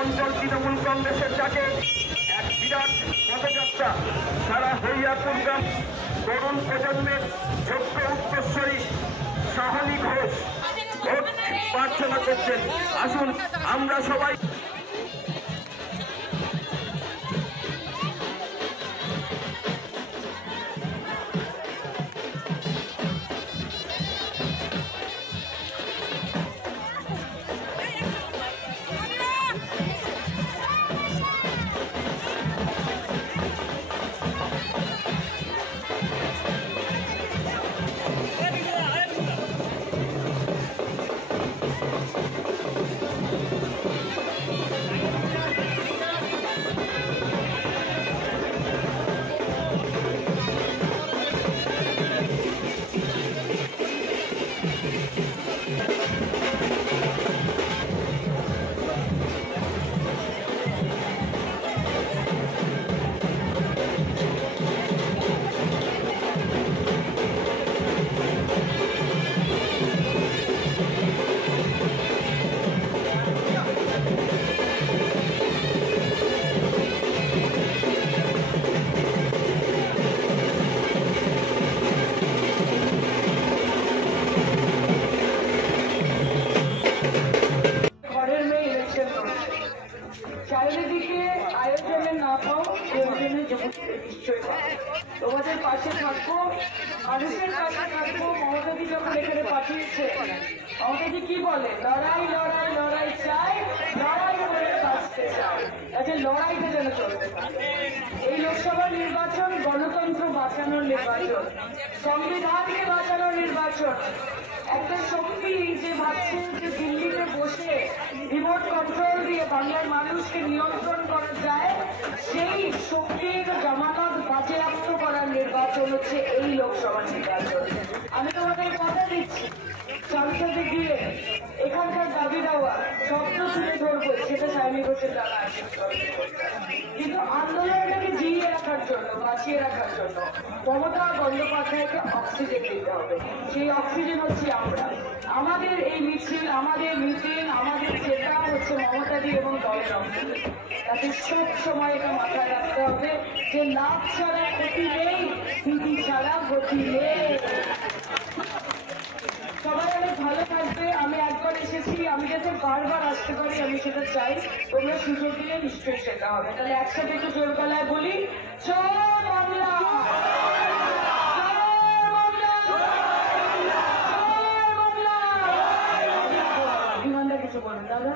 অঞ্চল তৃণমূল কংগ্রেসের ডাকে এক বিরাট পদযাত্রা সারা হরিয়ারপুর গ্রাম তরুণ প্রজন্মের যোগ্য উত্তরস্বরী সাহানি ঘোষ ভোট প্রার্থনা করছেন। আসুন আমরা সবাই চারিদিকে আয়োজনের না পাও নিশ্চয়ই তোমাদের পাশে থাকবো, মানুষের পাশে থাকবো। মমতাদি যখন এখানে পাঠিয়েছে, মমতাদি কি বলে? লড়াই লড়াই লড়াই চাই, লড়াই করে বাঁচতে চাই। যাতে লড়াইটা যেন চলতে পারে। এই লোকসভা নির্বাচন গণতন্ত্র বাঁচানোর নির্বাচন, সংবিধানকে বাঁচানোর নির্বাচন। একটা শক্তি যে ভাবছে যে দিল্লিতে বসে রিমোট কন্ট্রোল দিয়ে বাংলার মানুষকে নিয়ন্ত্রণ করা যায়, সেই শক্তির জামানত বাজেয়াপ্ত করার নির্বাচন হচ্ছে এই লোকসভা নির্বাচন। আমি তোমাদের কথা দিচ্ছি, সংসদে গিয়ে এখানকার দাবি দেওয়া স্বপ্ন তুলে ধরবো, সেটা সায়নী ঘোষের দ্বারা কিন্তু আন্দোলনটাকে জিইয়ে রাখার জন্য, বাঁচিয়ে রাখার জন্য মমতা বন্দ্যোপাধ্যায়কে অক্সিজেন দিতে হবে। সেই অক্সিজেন হচ্ছে আমরা। আমাদের এই মিছিল, আমাদের মিটিং, আমাদের জেতা হচ্ছে মমতাদি এবং দলের অক্সিজেন। তাতে সব সময় এটা মাথায় রাখতে হবে যে লাভ ছাড়া ক্ষতি নেই, নীতি ছাড়া গতি নেই। সবাই অনেক ভালো থাকবে। আমি একবার এসেছি, আমি যাতে বারবার আসতে পারি আমি সেটা চাই। তোমরা সুযোগ দিলে নিশ্চয়ই সেটা হবে। তাহলে একসাথে একটু জোর গলায় বলি, জয় বাংলা, বিমানটা কিছু বলুন দাদা।